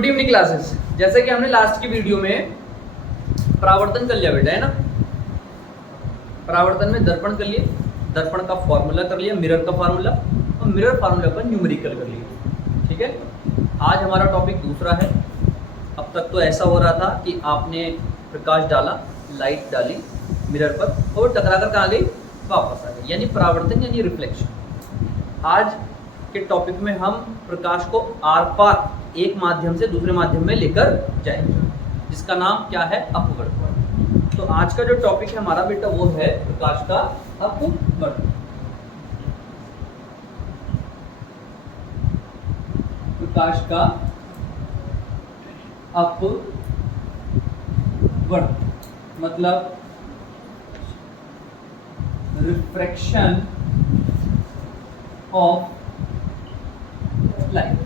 Good evening classes. जैसे कि हमने लास्ट की वीडियो में परावर्तन कर लिया बेटा, है ना। परावर्तन में दर्पण कर लिए, दर्पण का फॉर्मूला कर लिया, मिरर का फॉर्मूला, और मिरर फार्मूला पर न्यूमेरिकल कर लिया। ठीक है, आज हमारा टॉपिक दूसरा है। अब तक तो ऐसा हो रहा था कि आपने प्रकाश डाला, लाइट डाली मिरर पर और टकरा कर कहाँ गई, वापस आ गई, यानी परावर्तन यानी रिफ्लेक्शन। आज के टॉपिक में हम प्रकाश को आर पार एक माध्यम से दूसरे माध्यम में लेकर जाएंगे, जिसका नाम क्या है, अपवर्तन। तो आज का जो टॉपिक है हमारा बेटा वो है प्रकाश का अपवर्तन। प्रकाश का अपवर्तन मतलब रिफ्रैक्शन ऑफ लाइट।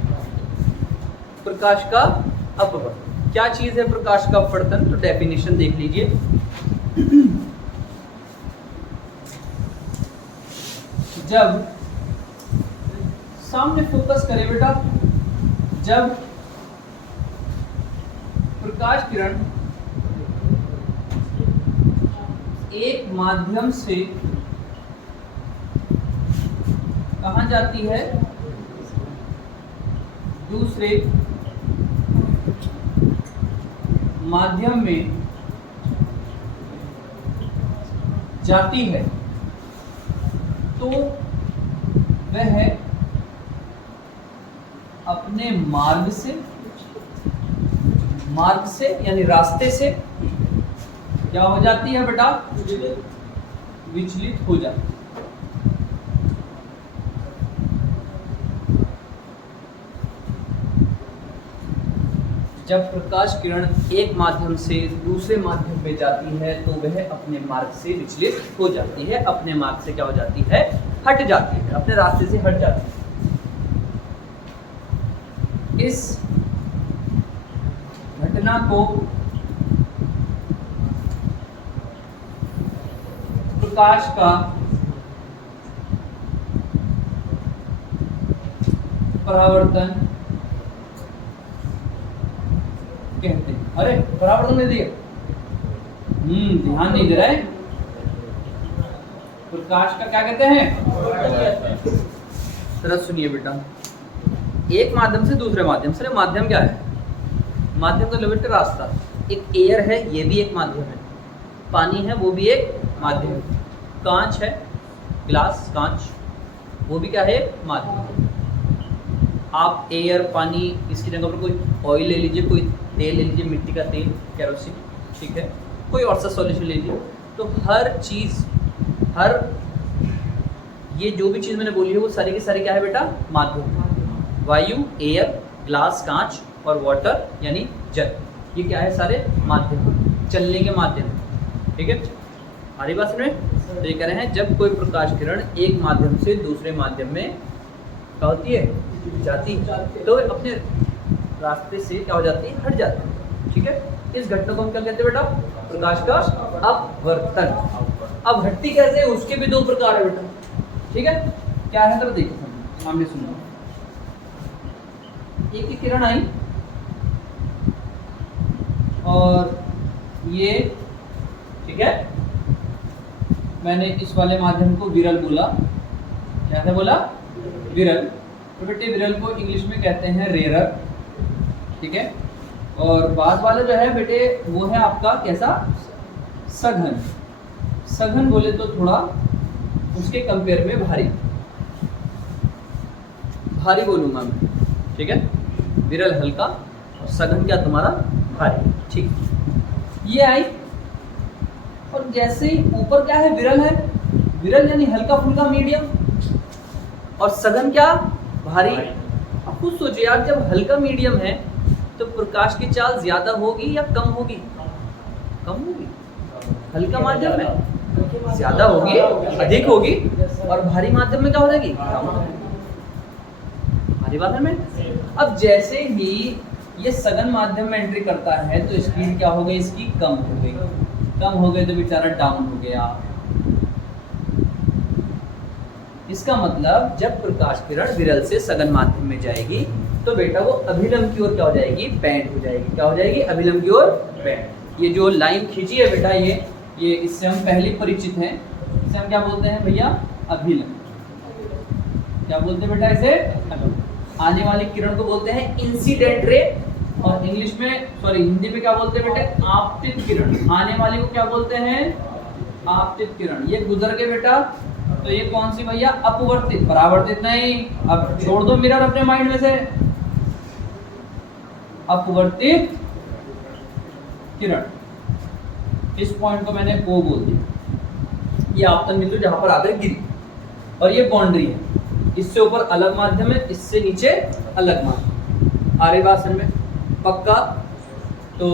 प्रकाश का अपवर्तन क्या चीज है? प्रकाश का अपवर्तन, तो डेफिनेशन देख लीजिए। जब सामने फोकस करें बेटा, जब प्रकाश किरण एक माध्यम से कहां जाती है, दूसरे माध्यम में जाती है, तो वह अपने मार्ग से यानी रास्ते से क्या हो जाती है बेटा, विचलित हो जाती है। जब प्रकाश किरण एक माध्यम से दूसरे माध्यम में जाती है तो वह अपने मार्ग से विचलित हो जाती है, अपने मार्ग से क्या हो जाती है, हट जाती है, अपने रास्ते से हट जाती है। इस घटना को प्रकाश का परावर्तन कहते हैं। अरे परावर्तन नहीं दिया, ध्यान नहीं दे रहे। प्रकाश का क्या कहते हैं? जरा सुनिए बेटा, एक माध्यम से दूसरे माध्यम से, माध्यम क्या है? माध्यम का लेवल का रास्ता। एक एयर है, ये भी एक माध्यम है, पानी है, वो भी एक माध्यम है, कांच है, ग्लास कांच, वो भी क्या है, माध्यम है। आप एयर, पानी, इसकी जगह पर कोई ऑयल ले लीजिए, कोई तेल ले लीजिए, मिट्टी का तेल, केरोसिन, ठीक है, कोई और सा सॉल्यूशन ले लीजिए, तो हर चीज़, हर ये जो भी चीज़ मैंने बोली है वो सारी की सारी क्या है बेटा, माध्यम। वायु, एयर, ग्लास कांच और वाटर यानी जल, ये क्या है, सारे माध्यम, चलने के माध्यम। ठीक है, हमारी बात सुने। तो ये कह रहे हैं जब कोई प्रकाश किरण एक माध्यम से दूसरे माध्यम में क्या होती है, जाती है, तो अपने रास्ते से क्या हो जाती है, हट जाती है। ठीक है, इस घटना को हम क्या कहते हैं बेटा, प्रकाश का अपवर्तन। अब घटती कैसे है, उसके भी दो प्रकार है बेटा। ठीक है, क्या है, तो देखो सामने सुनो। एक ही किरण आई और ये, ठीक है, मैंने इस वाले माध्यम को विरल बोला। क्या था बोला, विरल। तो बेटे विरल को इंग्लिश में कहते हैं रेयर। ठीक है, और बाद वाला जो है बेटे वो है आपका कैसा, सघन। सघन बोले तो थोड़ा उसके कंपेयर में भारी, भारी बोलूंगा मैं। ठीक है, विरल हल्का और सघन क्या तुम्हारा, भारी। ठीक, ये आई और जैसे ही ऊपर क्या है, विरल है, विरल यानी हल्का फुल्का मीडियम, और सघन क्या, भारी। अब खुद सोचिए यार, जब हल्का मीडियम है तो प्रकाश की चाल ज्यादा होगी या कम होगी? कम होगी। हल्का माध्यम में ज्यादा होगी, अधिक होगी, और भारी माध्यम में क्या हो जाएगी, कम होगी। भारी माध्यम में। अब जैसे ही ये सघन माध्यम में एंट्री करता है तो स्पीड क्या हो गई, इसकी कम हो गई। कम हो गए तो बेचारा डाउन हो गया। इसका मतलब जब प्रकाश किरण विरल से सघन माध्यम में जाएगी तो बेटा वो अभिलंब की ओर क्या हो जाएगी, बेंड हो जाएगी। क्या हो जाएगी, अभिलंब की ओर बेंड। ये जो लाइन खींची है बेटा, ये इससे हम पहले परिचित हैं। इसे हम क्या बोलते हैं भैया, अभिलंब। क्या बोलते हैं बेटा इसे, अभिलंब। आने वाली किरण को बोलते हैं इंसिडेंट रे, और इंग्लिश में हिंदी में क्या बोलते हैं बेटे, आपतित किरण। आने वाली को क्या बोलते हैं, आपतित किरण। ये गुजर के बेटा, तो ये कौन सी भैया, अपवर्तित। परावर्तित नहीं, अब छोड़ दो मिरर अपने माइंड में से। अपवर्तित किरण, इस पॉइंट को मैंने O बोल दिया। ये आपतन बिंदु जहां पर आकर गिरी, और ये बाउंड्री है। इससे ऊपर अलग माध्यम है, इससे नीचे अलग माध्यम। आ रही बात समझ में, पक्का। तो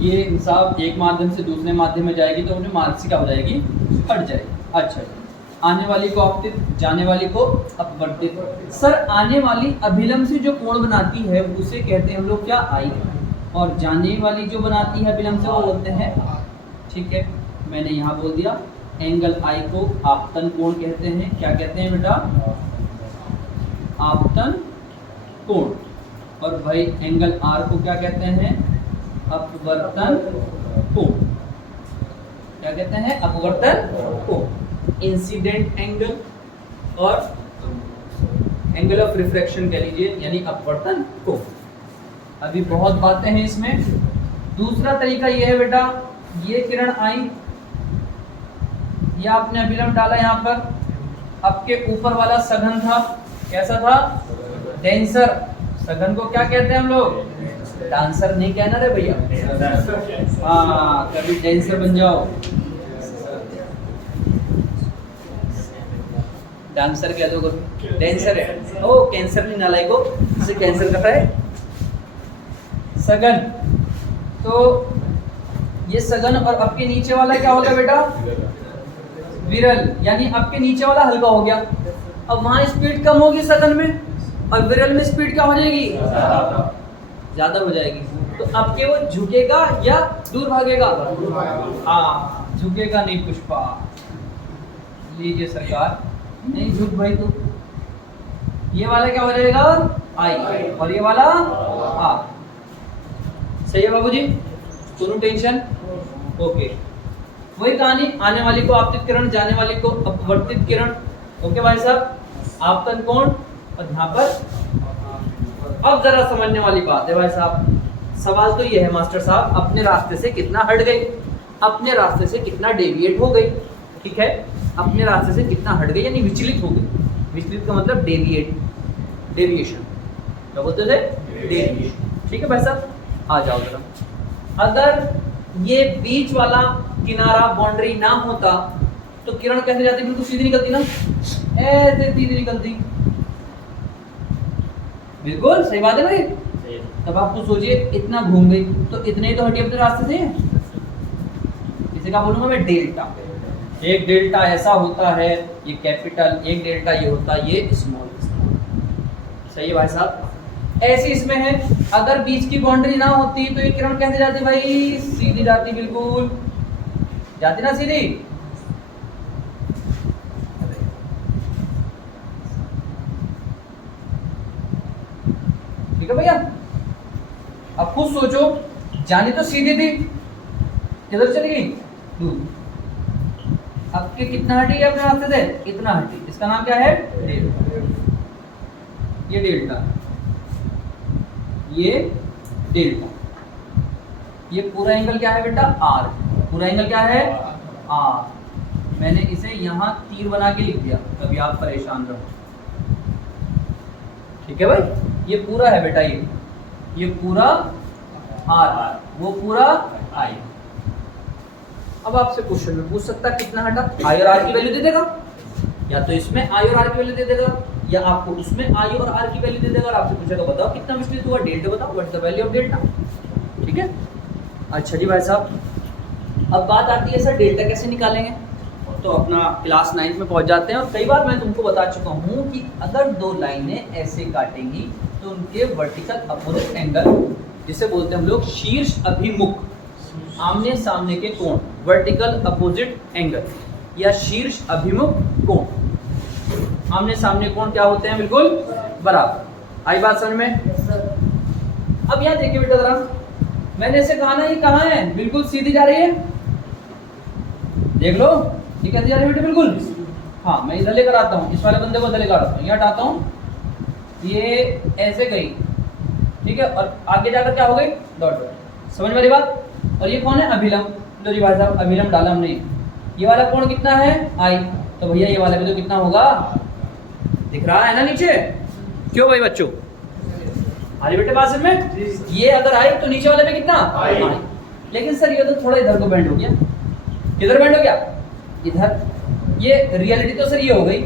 ये हिसाब एक माध्यम से दूसरे माध्यम में जाएगी तो अपने मार्ग से क्या हो जाएगी, हट जाएगी। अच्छा, आने वाली को आपतित, जाने वाली को अपवर्तित। सर आने वाली अभिलंब से जो कोण बनाती है उसे कहते हैं हम लोग क्या, आई। और जाने वाली जो बनाती है अभिलंब से वो बोलते हैं, ठीक है, मैंने यहाँ बोल दिया। एंगल आई को आपतन कोण कहते हैं। क्या कहते हैं बेटा, आपतन कोण। और भाई एंगल आर को क्या कहते हैं, अपवर्तन कोण। क्या कहते हैं, अपवर्तन कोण। इंसिडेंट एंगल और एंगल ऑफ रिफ्रैक्शन कह लीजिए, यानी अपवर्तन कोण। अभी बहुत बातें हैं इसमें। दूसरा तरीका ये है बेटा, ये किरण आई, या आपने अभिलंब डाला यहाँ पर, आपके ऊपर वाला सघन था, कैसा था, डेंसर। सघन को क्या कहते हैं हम लोग, डांसर नहीं कहना रे भैया, हाँ कभी डेंसर बन जाओ, डांसर कह दो कभी, डेंसर है। ओ कैंसर नहीं, नालायक को, इसे कैंसर करता है सघन। तो ये सघन, और आपके नीचे वाला क्या होगा बेटा, विरल, यानी आपके नीचे वाला हल्का हो गया। अब वहां स्पीड कम होगी सघन में, और विरल में स्पीड क्या हो जाएगी, ज्यादा हो जाएगी। तो आपके वो झुकेगा या दूर भागेगा, हाँ झुकेगा नहीं पुष्पा। लीजिए सरकार, नहीं झुक भाई तू। ये वाला क्या हो जाएगा, आई, और ये वाला आ। सही है बाबूजी, दोनों टेंशन ओके। वही कहानी, आने वाली को आपतित किरण, जाने वाली को अपवर्तित किरण। ओके भाई साहब, आपतन कोण, और यहाँ पर अब जरा समझने वाली बात है भाई साहब। सवाल तो ये है मास्टर साहब, अपने रास्ते से कितना हट गई, अपने रास्ते से कितना डेविएट हो गई। ठीक है, अपने रास्ते से कितना हट गई यानी विचलित हो गई। विचलित का मतलब डेविएट, डेविएशन क्या बोलते थे, डेविएशन। ठीक है भाई साहब, आ जाओ जरा। अगर ये बीच वाला किनारा बाउंड्री ना होता तो किरण कैसे जाती, बिल्कुल सीधी निकलती ना, ऐसे सीधी निकलती। बिल्कुल सही बात है भाई। तब आप कुछ सोचिए, इतना घूम गई तो इतने ही तो हटी अपने रास्ते से। इसे क्या बोलूंगा मैं, डेल्टा। एक डेल्टा ऐसा होता है, ये कैपिटल, एक डेल्टा ये होता है, ये स्मॉल। सही है भाई साहब। ऐसे इसमें है, अगर बीच की बाउंड्री ना होती तो ये किरण कैसे जाती भाई, सीधी जाती, बिल्कुल जाती ना सीधी। ठीक है भैया, अब खुद सोचो, जानी तो सीधी थी, किधर चली गई, दूर। अब के कितना हटी है अपने रास्ते से, इतना हटी। इसका नाम क्या है, डेल्टा। ये डेल्टा, ये डेल्टा। ये पूरा एंगल क्या है बेटा, आर। पूरा एंगल क्या है, आर। मैंने इसे यहाँ तीर बना के लिख दिया, कभी आप परेशान रहो। ठीक है भाई, ये पूरा है बेटा, ये पूरा आर, वो पूरा आई। अब आपसे क्वेश्चन में पूछ सकता है कितना हटा, आई और आर की वैल्यू दे देगा, या तो इसमें आई और आर की वैल्यू दे देगा, या आपको उसमें आई और आर की वैल्यू दे देगा और आपसे पूछेगा बताओ कितना विचलित हुआ, डेल्टा बताओ, what is the value of delta. ठीक है, अच्छा जी भाई साहब, अब बात आती है सर डेल्टा कैसे निकालेंगे। तो अपना क्लास 9 में पहुंच जाते हैं। और कई बार मैं तुमको बता चुका हूँ कि अगर दो लाइनें ऐसे काटेंगी तो उनके वर्टिकल अपोजिट एंगल, जिसे बोलते हैं हम लोग शीर्ष अभिमुख, आमने सामने के कोण, वर्टिकल अपोजिट एंगल या शीर्ष अभिमुख कोण, आमने सामने कोण क्या होते हैं, बिल्कुल बराबर। आई बात समझ में? अब यहाँ देखिए बेटा जरा, मैंने इसे कहा ना ये कहाँ है, बिल्कुल सीधी जा रही है, देख लो ये कैसे जा रही है बेटा, बिल्कुल। हाँ मैं इधर लेकर आता हूँ, इस वाले बंदे को इधर लेकर आता हूँ, यहाँ हटाता हूँ, ये ऐसे गई, ठीक है, और आगे जाकर क्या हो गई, डॉट डॉट। समझ मेरी बात? और ये कौन है, अभिलंब। लो जी भाई साहब अभिलंब डाला हमने, ये वाला कोण कितना है, आई, तो भैया ये वाला भी तो कितना होगा, दिख रहा है ना नीचे, क्यों भाई बच्चों? अरे बेटे बात में, ये अगर आई तो नीचे वाले में कितना आई। लेकिन सर ये तो थोड़ा इधर को बेंड हो गया, किधर बेंड हो गया, इधर। ये रियलिटी तो सर ये हो गई,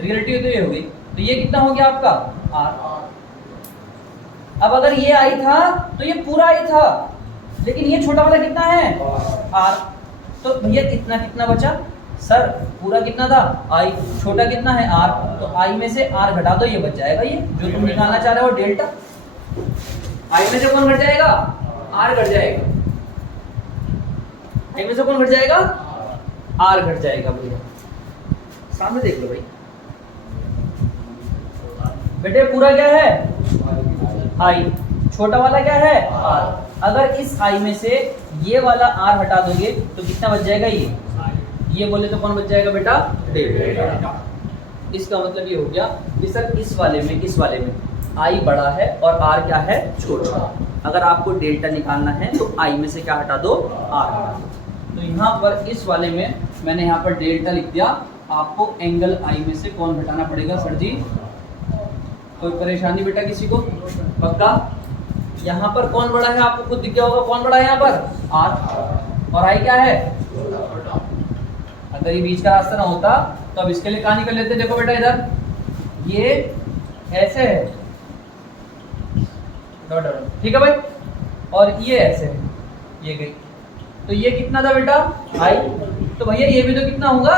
रियलिटी तो ये हो गई, तो ये कितना हो गया आपका आर। अब अगर ये आई था तो ये पूरा आई था, लेकिन ये छोटा वाला कितना है आर, तो भैया इतना कितना बचा सर, पूरा कितना था आई, छोटा कितना है आर, तो आई में से आर घटा दो, ये बच जाएगा ये जो तुम निकालना चाह रहे हो डेल्टा। आई में से कौन घट जाएगा, आर घट जाएगा, आई में से कौन घट जाएगा, आर घट जाएगा। भैया सामने देख लो भाई, बेटे पूरा क्या है आई, छोटा वाला क्या है आर। अगर इस आई में से ये वाला आर हटा दोगे तो कितना बच जाएगा, ये बोले तो कौन बच जाएगा बेटा, डेल्टा। इसका मतलब ये हो गया कि सर इस वाले में आई बड़ा है और आर क्या है, छोटा। अगर आपको डेल्टा निकालना है तो आई में से क्या हटा दो, आर हटा दो। तो यहाँ पर इस वाले में मैंने यहाँ पर डेल्टा लिख दिया, आपको एंगल आई में से कौन घटाना पड़ेगा सर जी, कोई परेशानी बेटा किसी को, पक्का? यहाँ पर कौन बड़ा है आपको खुद दिख गया होगा, कौन बड़ा है यहाँ पर, आर, और आई क्या है। अगर ये बीच का रास्ता ना होता तो अब इसके लिए कहाँ निकल लेते, देखो बेटा इधर ये ऐसे है, ठीक है भाई, और ये ऐसे है, ये गई, तो ये कितना था बेटा आई, तो भैया ये भी तो कितना होगा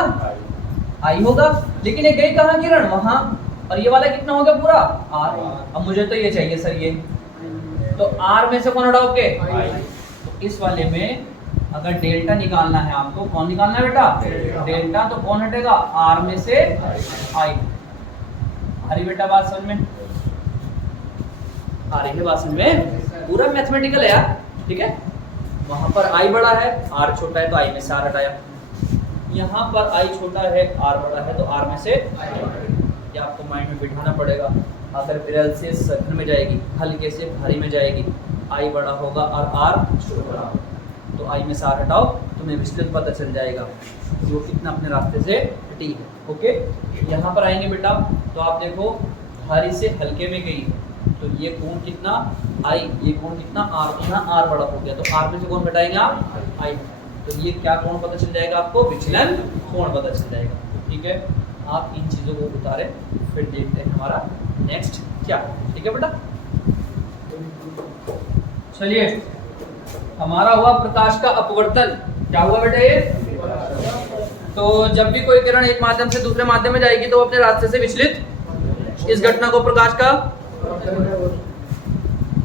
आई होगा, लेकिन ये गई कहाँ किरण, वहां, और ये वाला कितना हो गया पूरा आर। अब मुझे तो ये चाहिए सर ये, तो आर में से कौन हटाओगे, तो इस वाले में अगर डेल्टा निकालना है आपको, कौन निकालना है बेटा, डेल्टा, तो कौन हटेगा, आर में से आई। आ रही बेटा बात समझ में, आ रही है बात समझ में, पूरा मैथमेटिकल है यार, ठीक है। वहां पर आई बड़ा है, आर छोटा है, तो आई में से आर हटाया। यहाँ पर आई छोटा है, आर बड़ा है, तो आर में से ये आपको माइंड में बिठाना पड़ेगा। अगर विरल से सघन में जाएगी, हल्के से भारी में जाएगी, आई बड़ा होगा और आर छोटा, तो आई में से आर हटाओ, तुम्हें विचलित पता चल जाएगा जो कितना अपने रास्ते से हटी है। ओके, यहाँ पर आएंगे बेटा, तो आप देखो भारी से हल्के में गई, तो ये कोण कितना आई, ये कोण कितना आर, यहाँ आर बड़ा हो गया, तो आर में से कौन घटाएंगे आप, आई, तो ये क्या कोण पता चल जाएगा आपको, विचलन कोण पता चल जाएगा। ठीक है, आप इन चीज़ों को उतारें, फिर देखते हैं हमारा नेक्स्ट क्या। ठीक है बेटा, चलिए हमारा हुआ प्रकाश का अपवर्तन। क्या हुआ बेटा ये, तो जब भी कोई किरण एक माध्यम से दूसरे माध्यम में जाएगी तो अपने रास्ते से विचलित, इस घटना को प्रकाश का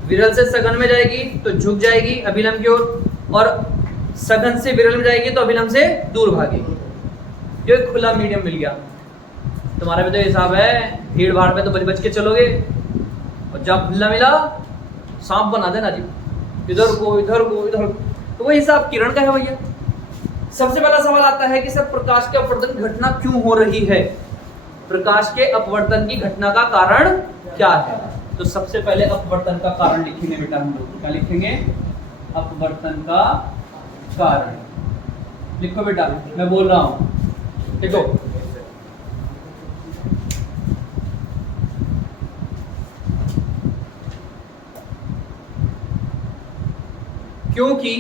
विरल से सघन में जाएगी तो झुक जाएगी अभिलंब की ओर, और सघन से विरल में जाएगी तो अभिलंब से दूर भागेगी। ये खुला मीडियम मिल गया तुम्हारे में, तो हिसाब है भीड़ भाड़ में तो बच बच के चलोगे, और जब खुला मिला सांप बना देना जी, इधर को इधर को इधर, तो वही हिसाब किरण का है भैया। सबसे पहला सवाल आता है कि सर प्रकाश के अपवर्तन घटना क्यों हो रही है, प्रकाश के अपवर्तन की घटना का कारण क्या है। तो सबसे पहले अपवर्तन का कारण लिखेंगे बेटा, हम लोग क्या लिखेंगे, अपवर्तन का कारण। लिखो बेटा, मैं बोल रहा हूं, देखो क्योंकि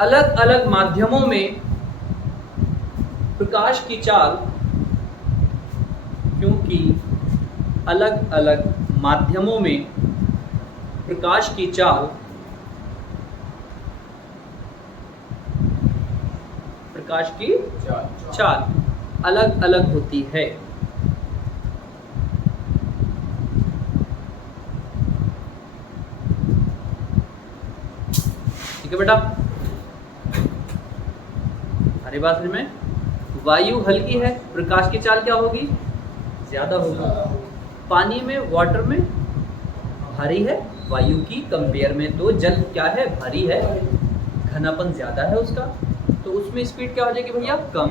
अलग अलग माध्यमों में प्रकाश की चाल, क्योंकि अलग अलग माध्यमों में प्रकाश की चाल, प्रकाश की चाल अलग अलग होती है। ठीक है बेटा, हमारी बात में वायु हल्की है, प्रकाश की चाल क्या होगी, ज्यादा होगी। पानी में, वाटर में भारी है वायु की कंपेयर में, तो जल क्या है, भारी है, घनापन ज्यादा है उसका, तो उसमें स्पीड क्या हो जाएगी भैया, कम।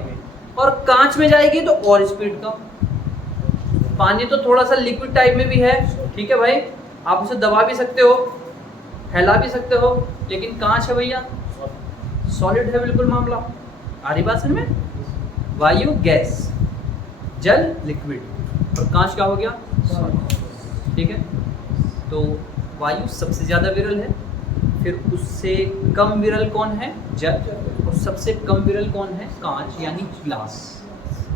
और कांच में जाएगी तो और स्पीड कम। पानी तो थोड़ा सा लिक्विड टाइप में भी है, ठीक है भाई, आप उसे दबा भी सकते हो, फैला भी सकते हो, लेकिन कांच है भैया, सॉलिड है बिल्कुल मामला। आ रही बात समझ में? वायु गैस, जल लिक्विड, और कांच क्या हो गया, सॉलिड। ठीक है, तो वायु सबसे ज़्यादा विरल है, फिर उससे कम विरल कौन है, जल, और सबसे कम विरल कौन है, कांच यानी ग्लास।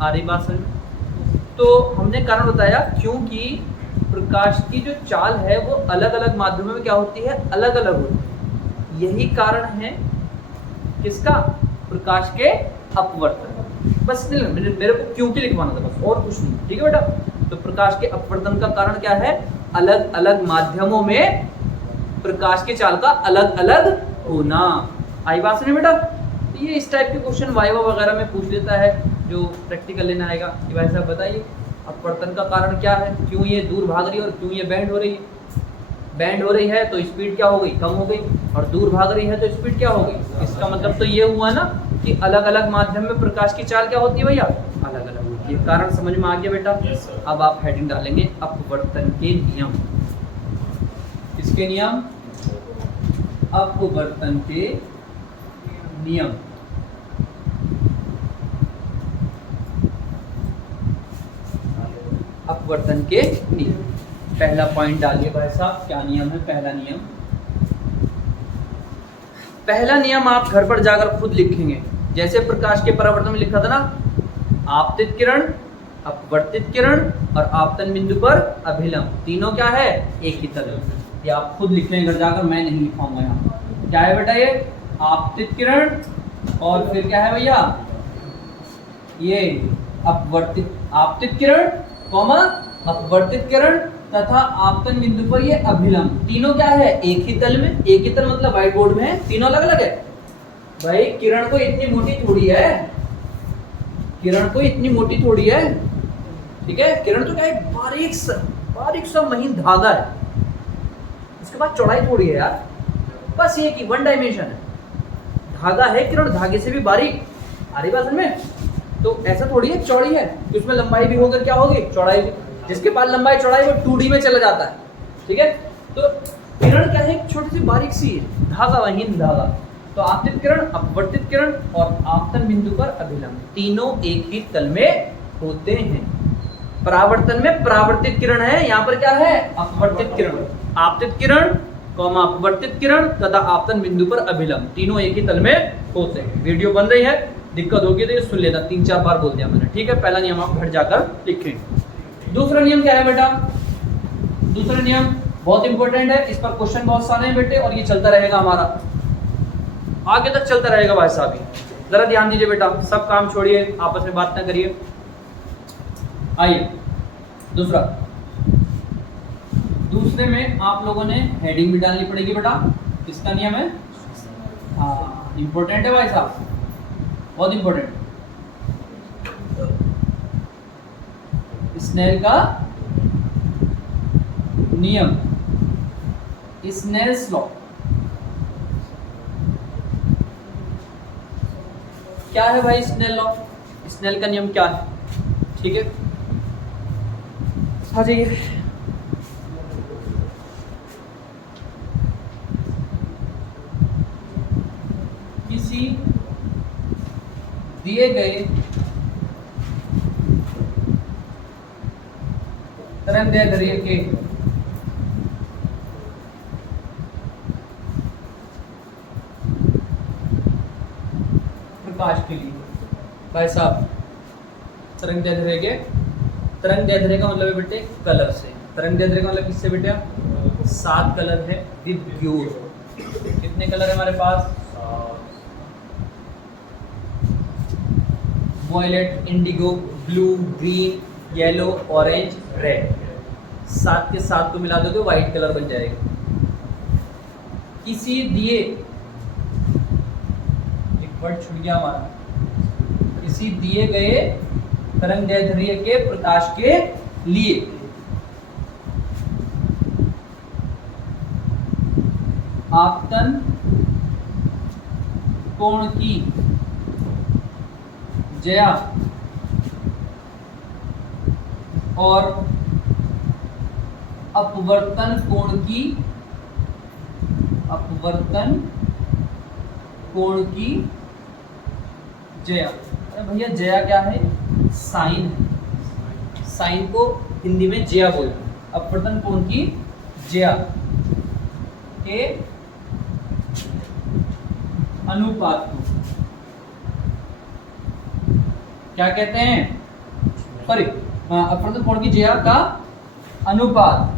आ रही बात समझ में? तो हमने कारण बताया क्योंकि प्रकाश की जो चाल है वो अलग अलग माध्यमों में क्या होती है, अलग अलग होती है। यही कारण है किसका, प्रकाश के अपवर्तन। बस मेरे को क्योंकि लिखवाना था बस, और कुछ नहीं, ठीक है बेटा। तो प्रकाश के अपवर्तन का कारण क्या है, अलग अलग माध्यमों में प्रकाश की चाल का अलग अलग होना। आई बात सुनिए बेटा। तो ये इस टाइप के क्वेश्चन वाइवा वगैरह में पूछ लेता है, जो प्रैक्टिकल लेना आएगा कि भाई साहब बताइए अपवर्तन का कारण क्या है, क्यों ये दूर भाग रही है और क्यों ये बैंड हो रही है। बैंड हो रही है तो स्पीड क्या हो गई, कम हो गई, और दूर भाग रही है तो स्पीड क्या हो गई। इसका मतलब तो ये हुआ ना कि अलग अलग माध्यम में प्रकाश की चाल क्या होती है भैया, अलग अलग होती है। कारण समझ में आ गया बेटा। अब आप हेडिंग डालेंगे अपवर्तन के नियम। किसके नियम, अपवर्तन के नियम। अपवर्तन के नियम, पहला पॉइंट डालिए भाई साहब, क्या नियम है पहला नियम। पहला नियम आप घर पर जाकर खुद लिखेंगे, जैसे प्रकाश के परावर्तन में लिखा था ना, आपतित किरण, अपवर्तित किरण और आपतन बिंदु पर अभिलंब, तीनों क्या है, एक ही तरह। ये आप खुद लिख लें घर जाकर, मैं नहीं लिखाऊंगा यहाँ। क्या है बेटा, ये आपतित किरण और फिर क्या है भैया, ये अपवर्तित, आपतित किरण कॉमा अपवर्तित किरण तथा आपतन बिंदु पर ये अभिलंब, तीनों क्या है, एक ही तल में। एक ही तल मतलब व्हाइट बोर्ड में है, तीनों अलग अलग है भाई। किरण को इतनी मोटी थोड़ी है, किरण को इतनी मोटी थोड़ी है, ठीक है। किरण तो क्या है, बारीक सा महीन धागा है, उसके बाद चौड़ाई थोड़ी है यार, बस ये की वन डायमेंशन है, धागा है किरण, धागे से भी बारीक। आ रही बात में? तो ऐसा थोड़ी है चौड़ी है, तो उसमें लंबाई भी होकर क्या होगी, चौड़ाई भी। जिसके पास लंबाई चौड़ाई वो 2D में चला जाता है, ठीक है। तो किरण क्या है, छोटी सी बारीक सी धागा, महीन धागा। तो आपतित किरण, अपवर्तित किरण और आपतन बिंदु पर अभिलंब, तीनों एक ही तल में होते हैं। परावर्तन में परावर्तित किरण है, यहाँ पर क्या है, अपवर्तित किरण। आपतित किरण कॉमा अपवर्तित किरण तथा आपतन बिंदु पर अभिलंब, तीनों एक ही तल में होते हैं। वीडियो बन रही है, दिक्कत होगी तो ये सुन लेना, 3-4 बार बोल दिया मैंने, ठीक है। पहला नियम आप घर जाकर लिखें। दूसरा नियम क्या है बेटा, दूसरा नियम बहुत इंपॉर्टेंट है, इस पर क्वेश्चन बहुत सारे हैं बेटे, और ये चलता रहेगा हमारा, आगे तक चलता रहेगा भाई साहब। जरा ध्यान दीजिए बेटा, सब काम छोड़िए, आपस में बात ना करिए। आइए दूसरा, दूसरे में आप लोगों ने हेडिंग भी डालनी पड़ेगी बेटा। किसका नियम है, हाँ इंपॉर्टेंट है भाई साहब, बहुत इंपॉर्टेंट। स्नेल का नियम, स्नेल्स लॉ। क्या है भाई स्नेल लॉ, स्नेल का नियम क्या है, ठीक है। आ जाइए, किसी दिए गए तरंगदैर्घ्य के प्रकाश के लिए भाई साहब, तरंगदैर्घ्य के, तरंगदैर्घ्य का मतलब है बेटे कलर से, तरंगदैर्घ्य का मतलब किससे बेटा, 7 कलर है विद्युत। कितने कलर है हमारे पास, violet, indigo, blue, green, yellow, orange, red, 7 के 7 को मिला दो तो व्हाइट कलर बन जाएगा। किसी दिए, एक वर्ड छूट गया हमारा, किसी दिए गए तरंगदैर्ध्य के प्रकाश के लिए आपतन कोण की ज्या और अपवर्तन कोण की ज्या। अरे भैया ज्या क्या है? साइन है। साइन को हिंदी में ज्या बोलते हैं। अपवर्तन कोण की ज्या के अनुपात को क्या कहते हैं? सॉरी, अपवर्तन कोण की ज्या का अनुपात,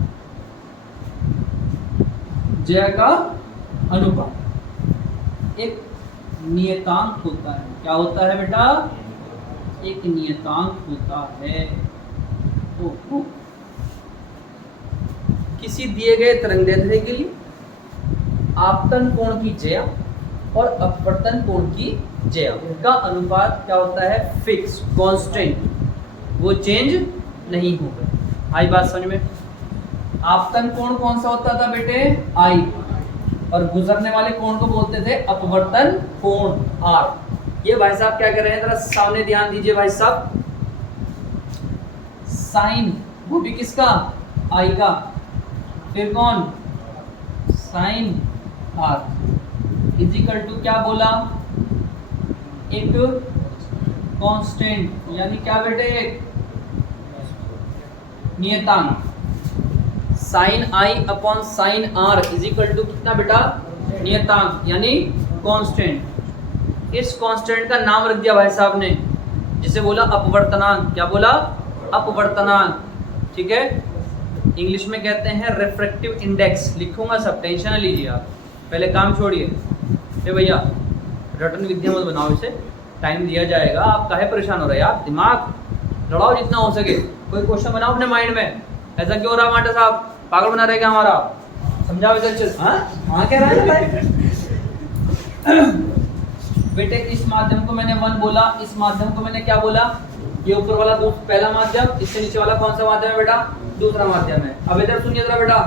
ज्या का अनुपात एक नियतांक होता है। क्या होता है बेटा? एक नियतांक होता है। तो किसी दिए गए तरंगदैर्ध्य के लिए आपतन कोण की ज्या और अपवर्तन कोण की ज्या का अनुपात क्या होता है? फिक्स, कांस्टेंट, वो चेंज नहीं होगा। आई बात समझ में? आपतन कोण कौन सा होता था बेटे? आई, और गुजरने वाले कोण को बोलते थे अपवर्तन कोण, आर। ये भाई साहब क्या कर रहे हैं, जरा सामने ध्यान दीजिए भाई साहब। साइन, वो भी किसका? आई का। फिर कौन? साइन आर इजिकल टू क्या बोला? एक कांस्टेंट, यानी क्या बेटे? नियतांक। Sine i upon sine r is equal to कितना बेटा? नियतांक, यानी कांस्टेंट। इस कांस्टेंट का नाम रख दिया भाई साहब ने, जिसे बोला अपवर्तनांक। क्या बोला? अपवर्तनांक। ठीक है, इंग्लिश में कहते हैं रिफ्रैक्टिव इंडेक्स। लिखूंगा सब, टेंशन न लीजिए आप, पहले काम छोड़िए। ए भैया, रटन विद्या मत बनाओ इसे, टाइम दिया जाएगा। आप काहे परेशान हो रहे हैं? आप दिमाग लड़ाओ जितना हो सके। कोई क्वेश्चन बनाओ अपने माइंड में। ऐसा क्यों हो रहा माटा साहब? पागल बना रहे क्या हमारा? समझाओ इधर। हाँ कह रहा है भाई। बेटे इस माध्यम को मैंने 1 बोला, इस माध्यम को मैंने क्या बोला? ये ऊपर वाला पहला माध्यम, इससे नीचे वाला कौन सा माध्यम है बेटा? दूसरा माध्यम है। अब इधर सुनिए जरा बेटा,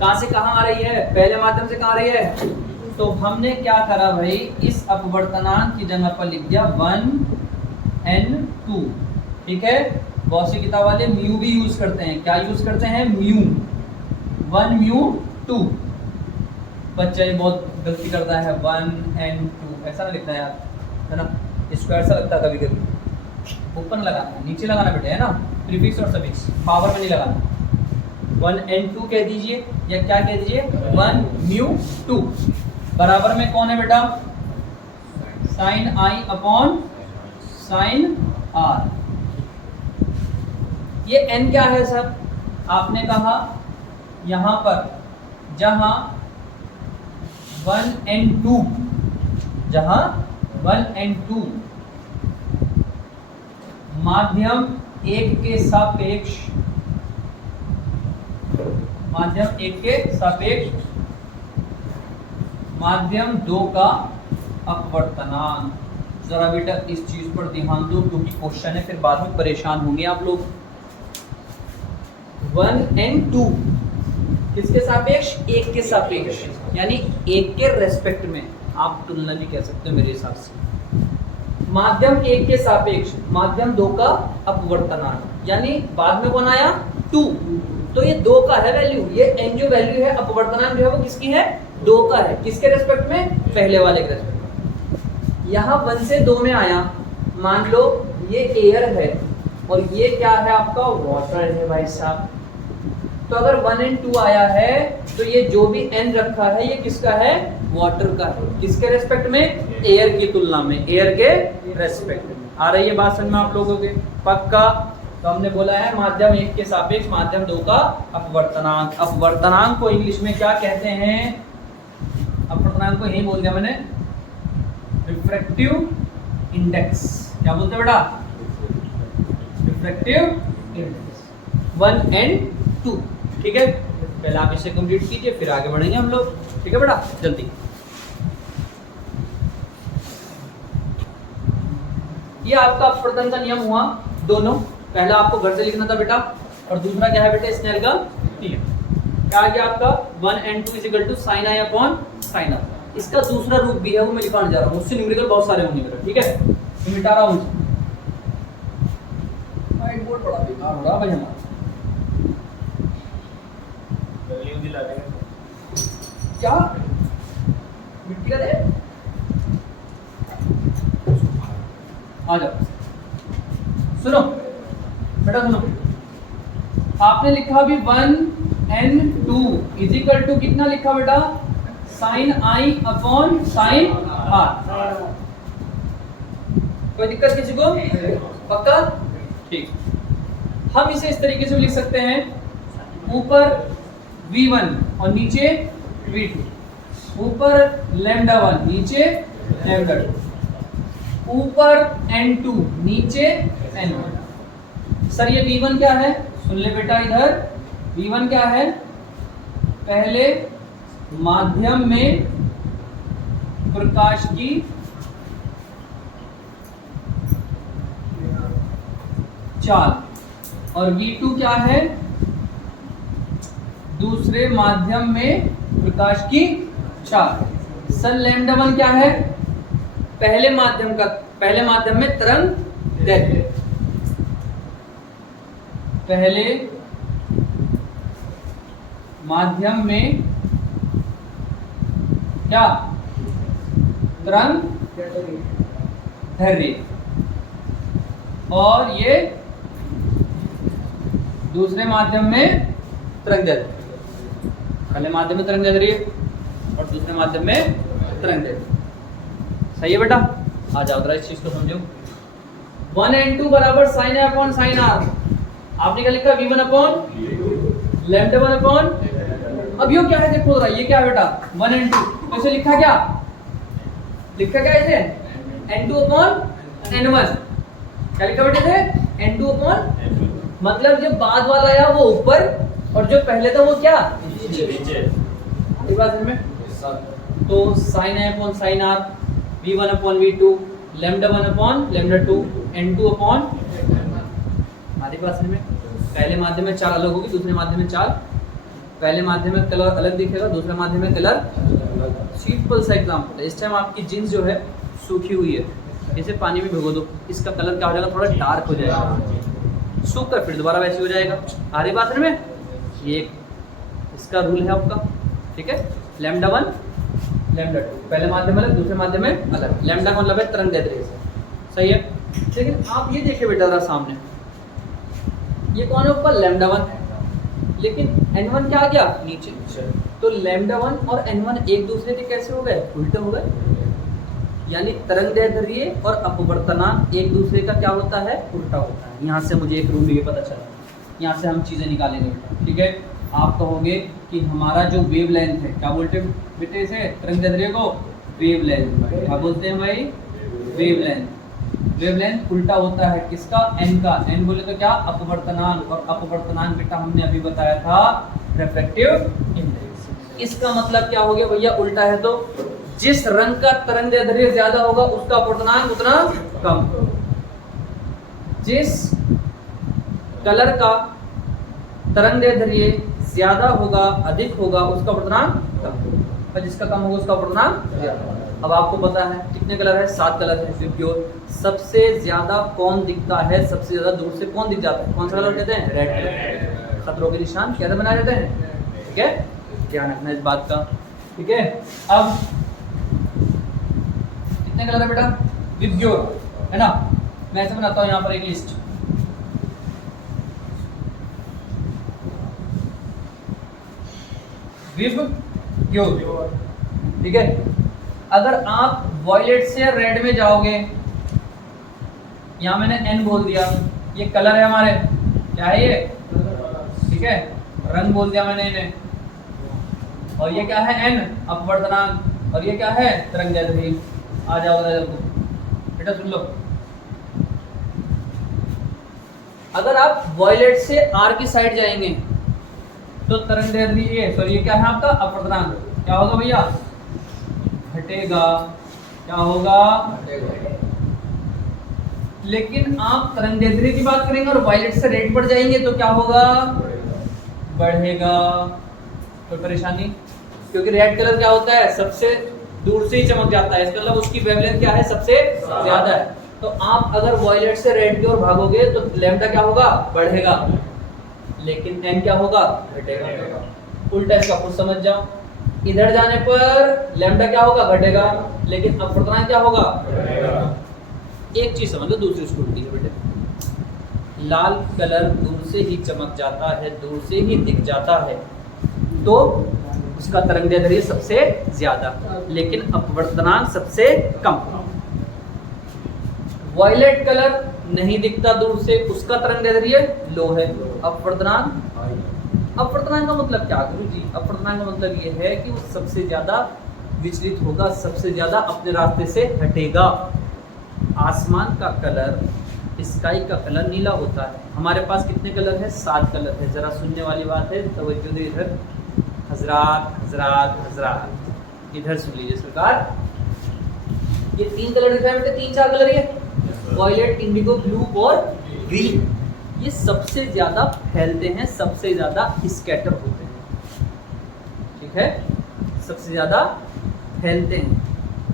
कहां से कहां आ रही है? पहले माध्यम से कहां आ रही है? तो हमने क्या करा भाई, इस अपवर्तनांक की जगह पर लिख दिया 1n2। ठीक है, बहुत सी किताब वाले म्यू भी यूज करते हैं। क्या यूज करते हैं? म्यू। 1 म्यू 2। बच्चा ये बहुत गलती करता है, 1n2 ऐसा ना लिखना यार, है ना? स्क्वायर सा लगता है कभी कभी। ऊपर लगाना, नीचे लगाना बेटे, है ना? प्रीफिक्स और सफिक्स, पावर में नहीं लगाना। 1n2 कह दीजिए, या क्या कह दीजिए? 1 म्यू 2 बराबर में कौन है बेटा? Sine i upon sine r. ये n क्या है सर? आपने कहा यहां पर जहां 1n2, जहां 1n2 माध्यम 1 के सापेक्ष, माध्यम 1 के सापेक्ष माध्यम 2 का अपवर्तनांक। जरा बेटा इस चीज पर ध्यान दो, क्योंकि क्वेश्चन है, फिर बाद में परेशान होंगे आप लोग। 1n2 किसके सापेक्ष? 1 के सापेक्ष, यानी 1 के रेस्पेक्ट में। आप तुलना भी कह सकते हो मेरे हिसाब से। माध्यम 1 के सापेक्ष माध्यम 2 का अपवर्तनांक, यानी बाद में कौन आया? 2। तो ये 2 का है वैल्यू। ये n जो वैल्यू है, अपवर्तनांक जो है वो किसकी है? 2 का है। किसके रेस्पेक्ट में? पहले वाले के रेस्पेक्ट में। यहाँ 1 से 2 में आया, मान लो ये एयर है और ये क्या है आपका? वाटर है भाई साहब। तो अगर 1n2 आया है तो ये जो भी n रखा है ये किसका है? वाटर का है। किसके रेस्पेक्ट में? एयर की तुलना में, एयर के रेस्पेक्ट में। आ रही है बात समझ में आप लोगों के? पक्का? तो हमने बोला है माध्यम 1 के सापेक्ष माध्यम 2 का अपवर्तनांक। अपवर्तनांक को इंग्लिश में क्या कहते हैं? अपवर्तनांक को यही बोल दिया मैंने, रिफ्रैक्टिव इंडेक्स। क्या बोलते हैं बेटा? Refractive index 1n2। ठीक है, पहले आप इसे कंप्लीट कीजिए, फिर आगे बढ़ेंगे हम लोग। ठीक है बेटा, जल्दी। ये आपका अपवर्तन का नियम हुआ दोनों। पहला आपको घर से लिखना था बेटा, और दूसरा क्या है बेटा, स्नेल का नियम। क्या आ गया आपका 1 and 2 is equal to sine i upon sine r. इसका दूसरा रूप भी है, वो मैं लिखाने जा रहा हूँ, उससे न्यूमेरिकल बहुत सारे होंगे मेरे, ठीक है, तो मिटा रहा हूँ। व्हाइट बोर्ड बड़ा बेकार हो रहा भाई हमारा। क्या मिट्टी का दे, आ जाओ। सुनो बेटा सुनो, आपने लिखा भी 1 and 2 इज इक्वल टू कितना लिखा बेटा, sine i upon sine r. कोई दिक्कत किसी को? पक्का? ठीक। हम इसे इस तरीके से लिख सकते हैं, ऊपर v1 और नीचे v2, ऊपर लैम्डा 1 नीचे लैम्डा 2, ऊपर n2 नीचे n1। सर ये v1 क्या है, सुन ले बेटा इधर, v1 क्या है, पहले माध्यम में प्रकाश की चाल, और v2 क्या है, दूसरे माध्यम में प्रकाश की चाल। सर लैम्डा 1 क्या है, पहले माध्यम में तरंग दैर्ध्य, पहले माध्यम में क्या, तरंग दैर्ध्य, और ये दूसरे माध्यम में तरंग दैर्ध्य। पहले माध्यम में तरंग दैर्ध्य और दूसरे माध्यम में तरंग दैर्ध्य। सही है बेटा? आ जाओ जरा इस चीज को समझो। 1 and 2 बराबर sign i upon sine are. आपने क्या लिखा, v1 अपॉन लैम्डा 1 अपॉन, अब यो क्या है देखो जरा, ये क्या है बेटा 1 and 2, तो इसे लिखा क्या, इसे n2 अपॉन n1। क्या लिखा बेटा इसे, n2 अपॉन, मतलब जो बाद वाला आया वो ऊपर और जो पहले था वो क्या नीचे। तो sine i upon sine r, v1 upon v2, lambda 1 upon lambda 2, n2 upon आधी क्लास में। पहले माध्यम में चाल अलग होगी, दूसरे माध्यम में चाल, पहले माध्यम में कलर अलग दिखेगा, दूसरे माध्यम में कलर। सिंपल सा एग्जांपल है, इस टाइम आपकी जींस जो है सूखी हुई है, इसे पानी में भिगो दो, इसका कलर क्या हो जाएगा, थोड़ा डार्क हो जाएगा, सूख कर फिर दोबारा वैसे हो जाएगा। आ रही बात में, ये इसका रूल है आपका, ठीक है। लैम्डा 1 लैम्डा 2, पहले माध्यम में अलग, दूसरे माध्यम में अलग। लैम्डा का मतलब है तरंग दैर्ध्य, सही है। लेकिन आप ये देखिए बेटा जरा सामने, ये कौन है ऊपर, लैम्डा 1, लेकिन n1 क्या आ गया नीचे, तो लैम्डा 1 और n1 एक दूसरे के कैसे हो गए, उल्टे हो गए। यानी तरंग दैर्ध्य और अपवर्तनांक एक दूसरे का क्या होता है, उल्टा होता है। यहाँ से मुझे एक रूल ये पता चला, यहाँ से हम चीज़ें निकालेंगे बेटा, ठीक है। आप कहोगे कि हमारा जो वेव लेंथ है, क्या बोलते हैं बेटे इसे, तरंग दैर्ध्य को वेव लेंथ, क्या बोलते हैं भाई, वेव लेंथ। वेव लेंथ उल्टा होता है किसका, n का। n बोले तो क्या, अपवर्तनांक, और अपवर्तनांक बेटा हमने अभी बताया था रिफ्रैक्टिव इंडेक्स। इसका मतलब क्या हो गया भैया, उल्टा है तो जिस रंग का तरंग दैर्ध्य ज्यादा होगा उसका अपवर्तनांक उतना कम, जिस कलर का तरंग दैर्ध्य ज्यादा होगा, अधिक होगा, उसका अपवर्तनांक कम, और जिसका कम होगा उसका अपवर्तनांक ज्यादा। अब आपको पता है कितने कलर है, 7 कलर है प्योर। सबसे ज्यादा कौन दिखता है, सबसे ज्यादा दूर से कौन दिख जाता है, कौन सा कलर कहते हैं, रेड कलर। खतरों के निशान कैसे बनाए जाते हैं, ठीक है, ध्यान रखना इस बात का, ठीक है। अब कितने कलर है बेटा, विबग्योर है ना। मैं ऐसे बनाता हूँ यहाँ पर एक लिस्ट, विबग्योर, ठीक है। अगर आप वॉयलेट से रेड में जाओगे, यहाँ मैंने n बोल दिया, ये कलर है हमारे, क्या है ये, ठीक है, रंग बोल दिया मैंने इन्हें, और ये क्या है n अपवर्तनांक, और ये क्या है तरंग दैर्ध्य। आ जाओ बेटा सुन लो, अगर आप वॉयलेट से r की साइड जाएंगे तो तरंग दैर्ध्य, सॉरी ये क्या है आपका अपवर्तनांक, क्या होगा भैया, घटेगा, क्या होगा। लेकिन आप तरंगदैर्ध्य की बात करेंगे और वायलेट से रेड पर जाएंगे तो क्या होगा, बढ़ेगा। कोई परेशानी? क्योंकि रेड कलर क्या होता है, सबसे दूर से ही चमक जाता है, इसका मतलब उसकी वेवलेंथ क्या है, सबसे ज्यादा है। तो आप अगर वायलेट से रेड की ओर भागोगे तो लैम्डा क्या होगा, बढ़ेगा, लेकिन एन क्या होगा, घटेगा। उल्टा इसका खुद समझ जाओ, इधर जाने पर लैम्डा क्या होगा, घटेगा, लेकिन अपवर्तनांक क्या होगा, बढ़ेगा। एक चीज समझ लो, दूसरी उसको उल्टी है बेटे। लाल कलर दूर से ही चमक जाता है, दूर से ही दिख जाता है, तो उसका तरंगदैर्ध्य सबसे ज्यादा, लेकिन अपवर्तनांक सबसे कम। वायलेट कलर नहीं दिखता दूर से, उसका तरंगदैर्ध्य लो है, अपवर्तनांक। अपवर्तनांक का मतलब क्या गुरुजी? अपवर्तनांक का मतलब ये है कि वो सबसे ज्यादा विचलित होगा, सबसे ज्यादा अपने रास्ते से हटेगा। आसमान का कलर, स्काई का कलर नीला होता है। हमारे पास कितने कलर है, 7 कलर है। जरा सुनने वाली बात है, तवज्जो दे इधर, हजरात हजरात हजरात इधर सुन लीजिए सरकार। ये 3 कलर दिख रहे हैं बेटे, 3-4 कलर, ये वायलेट, इंडिगो, ब्लू और ग्रीन। ये सबसे ज्यादा फैलते हैं, सबसे ज्यादा स्कैटर होते हैं, ठीक है, सबसे ज्यादा फैलते हैं,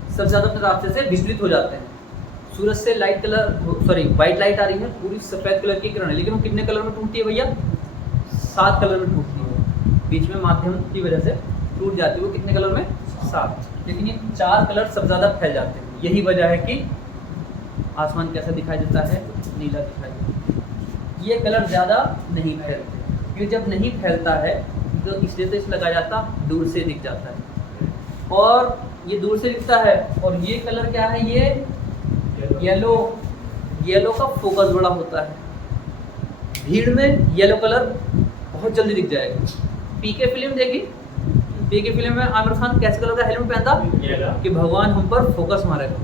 सबसे ज्यादा अपने रास्ते से विचलित हो जाते हैं। सूरज से light colour, sorry white light आ रही है, पूरी सफेद कलर की किरण है, लेकिन वो कितने कलर में टूटती है भैया, 7 कलर में टूटती है। बीच में माध्यम की वजह से टूट जाती है, वो कितने कलर में, 7। लेकिन ये 4 कलर सबसे ज्यादा फैल जाते हैं। यही वजह है कि आसमान कैसा दिखाई देता है, नीला दिखाई देता है। ये कलर ज़्यादा नहीं फैलते, ये जब नहीं फैलता है तो इसलिए तो इस लगाया जाता, दूर से दिख जाता है, और ये दूर से दिखता है। और ये कलर क्या है, ये येलो, येलो का फोकस बड़ा होता है। भीड़ में येलो कलर बहुत जल्दी दिख जाएगा। पीके फिल्म देखी, पीके फिल्म में आमिर खान कैसे कलर का हेलमेट पहनता कि भगवान हम पर फोकस मारेगा,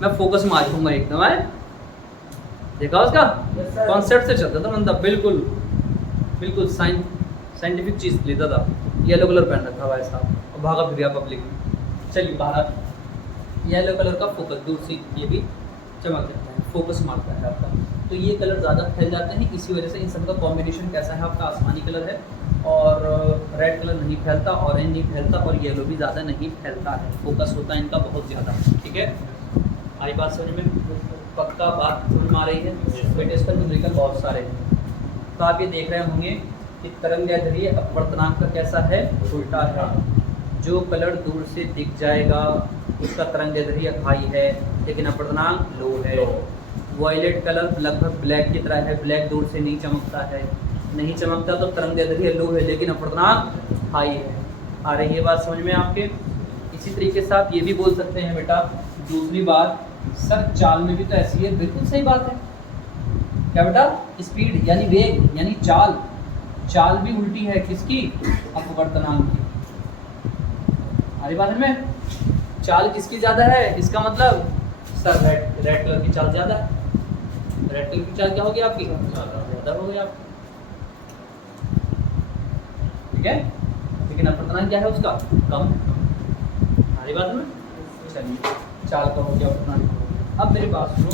मैं फोकस मार दूंगा एकदम है। देखा उसका कॉन्सेप्ट से चलता था बंदा, बिल्कुल बिल्कुल साइंटिफिक चीज़ लेता था। येलो कलर पहन रखा भाई साहब और भागा फिर गया पब्लिक में। चलिए बाहर, येलो कलर का फोकस दूर से ये भी चमक जाता है, फोकस मारता है आपका, तो ये कलर ज़्यादा फैल जाते हैं। इसी वजह से इन सब का कॉम्बिनेशन कैसा है आपका, आसमानी कलर है, और रेड कलर नहीं फैलता, ऑरेंज नहीं फैलता, और येलो भी ज़्यादा नहीं फैलता है। फोकस होता है इनका बहुत ज़्यादा, ठीक है। आई बात समझ में, पक्का बात समझ में आ रही है बेटे। इस पर न्यूमेरिकल बहुत सारे हैं, तो आप ये देख रहे होंगे कि तरंगदैर्ध्य अपवर्तनांक का कैसा है, उल्टा है। जो कलर दूर से दिख जाएगा उसका तरंगदैर्ध्य हाई है, लेकिन अपवर्तनांक लो है। वायलेट कलर लगभग ब्लैक की तरह है, ब्लैक दूर से नहीं चमकता है, नहीं चमकता तो तरंगदैर्ध्य लो है, लेकिन अपवर्तनांक हाई है। आ रही है बात समझ में आपके। इसी तरीके से आप ये भी बोल सकते हैं बेटा, दूसरी बात, सर चाल में भी तो ऐसी है, बिल्कुल सही बात है। क्या बेटा, स्पीड यानी वेग यानी चाल, चाल भी उल्टी है किसकी, अपवर्तनांक की। हमारी बात में चाल किसकी ज्यादा है, इसका मतलब सर रेड कलर की चाल ज्यादा है। रेड कलर की चाल क्या होगी आपकी, ज्यादा हो गई आपकी, ठीक है, लेकिन अपवर्तनांक क्या है उसका, कम। हमारी बात में चलिए, चाल का हो गया अपवर्तनांक। अब मेरी बात सुनो,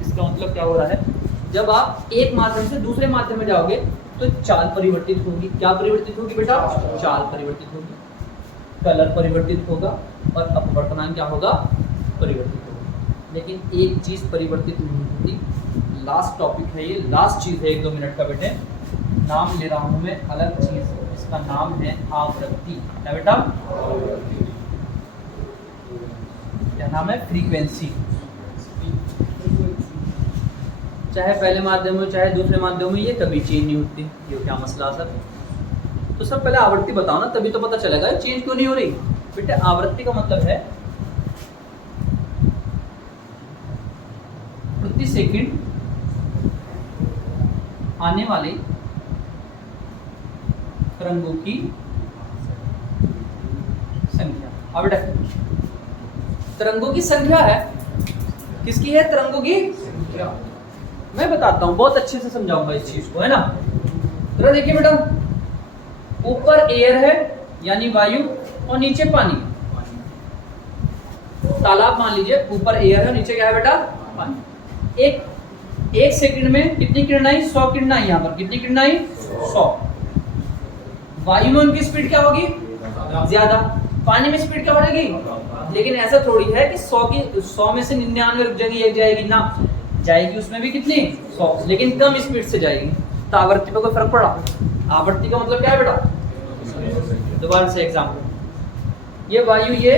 इसका मतलब क्या हो रहा है, जब आप एक माध्यम से दूसरे माध्यम में जाओगे तो चाल परिवर्तित होगी। क्या परिवर्तित होगी बेटा, चाल परिवर्तित होगी, कलर परिवर्तित होगा, और अपवर्तनांक क्या होगा, परिवर्तित होगा। लेकिन एक चीज़ परिवर्तित नहीं होती। लास्ट टॉपिक है ये, लास्ट चीज़ है, 1-2 मिनट का बेटे, नाम ले रहा हूँ मैं, अलग चीज़, इसका नाम है आवृत्ति। क्या बेटा, क्या नाम है, फ्रीक्वेंसी। चाहे पहले माध्यम में चाहे दूसरे माध्यम में, ये कभी चेंज नहीं होती। ये क्या मसला सर, तो सब पहले आवृत्ति बताओ ना, तभी तो पता चलेगा चेंज क्यों नहीं हो रही। बेटे आवृत्ति का मतलब है प्रति सेकंड आने वाले तरंगों की संख्या। अब बेटा तरंगों की संख्या है, किसकी है, तरंगों की संख्या। मैं बताता हूं, बहुत अच्छे से समझाऊंगा इस चीज को, है ना। जरा देखिए बेटा, ऊपर एयर है यानी वायु, और नीचे पानी। तालाब मान लीजिए, ऊपर एयर है, नीचे क्या है बेटा, पानी। एक 1 सेकंड में कितनी किरण आई? 100 किरण आई। यहाँ पर कितनी किरण आई? 100। वायु में उनकी स्पीड क्या होगी? ज्यादा। पानी में स्पीड क्या बढ़ेगी? लेकिन ऐसा थोड़ी है कि 100 में से 99 रुक जाएगी, एक जाएगी ना, जाएगी उसमें भी कितनी? 100, लेकिन कम स्पीड से जाएगी। तो आवृत्ति पे कोई फर्क पड़ा? आवृत्ति का मतलब क्या है बेटा? दोबारा से एग्जाम्पल, ये वायु, ये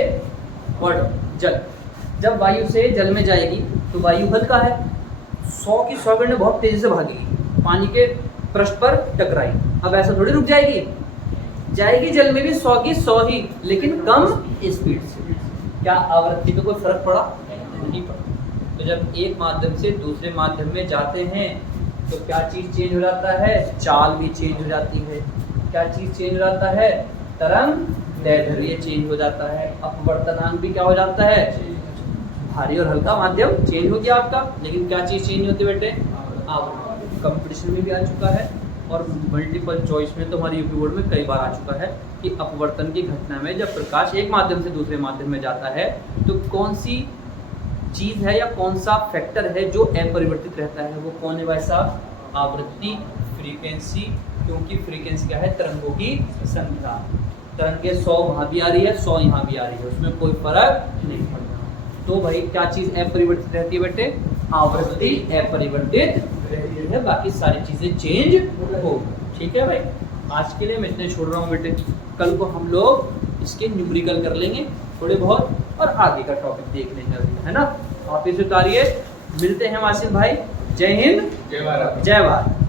वाटर, जल। जब वायु से जल में जाएगी तो वायु हल्का है, 100 की 100 किरणें बहुत तेजी से भागेगी, पानी के पृष्ठ पर टकराई। अब ऐसा थोड़ी रुक जाएगी, जाएगी जल में भी 100 की 100 ही, लेकिन कम स्पीड से। क्या आवृत्ति पे कोई फर्क पड़ा? नहीं पड़ा। तो जब एक माध्यम से दूसरे माध्यम में जाते हैं तो क्या चीज चेंज हो जाता है? चाल भी चेंज हो जाती है। क्या चीज चेंज हो जाता है? तरंग दैर्ध्य चेंज हो जाता है। अपवर्तनांक भी क्या हो जाता है? भारी और हल्का माध्यम चेंज हो गया आपका, लेकिन क्या चीज चेंज होती है बेटे? आवृत्ति। कंपटीशन में भी आ चुका है और मल्टीपल चॉइस में तो हमारी यूपी बोर्ड में कई बार आ चुका है कि अपवर्तन की घटना में जब प्रकाश एक माध्यम से दूसरे माध्यम में जाता है तो कौन सी चीज है या कौन सा फैक्टर है जो अपरिवर्तित रहता है? वो कौन है भाई साहब? आवृत्ति, फ्रीक्वेंसी। क्योंकि फ्रीक्वेंसी क्या है? तरंगों की संख्या। तरंगे 100 वहाँ भी आ रही है, 100 यहाँ भी आ रही है, उसमें कोई फर्क नहीं पड़ता। तो भाई क्या चीज अपरिवर्तित रहती है बेटे? आवृत्ति अपरिवर्तित रहती है, बाकी सारी चीजें चेंज हो। ठीक है भाई, आज के लिए मैं इतने छोड़ रहा हूँ बेटे। कल को हम लोग इसके न्यूमेरिकल कर लेंगे थोड़े बहुत और आगे का टॉपिक देख लेंगे अभी, है ना। आप इसे उतारिए। मिलते हैं वासिफ भाई। जय हिंद, जय भारत, जय भारत।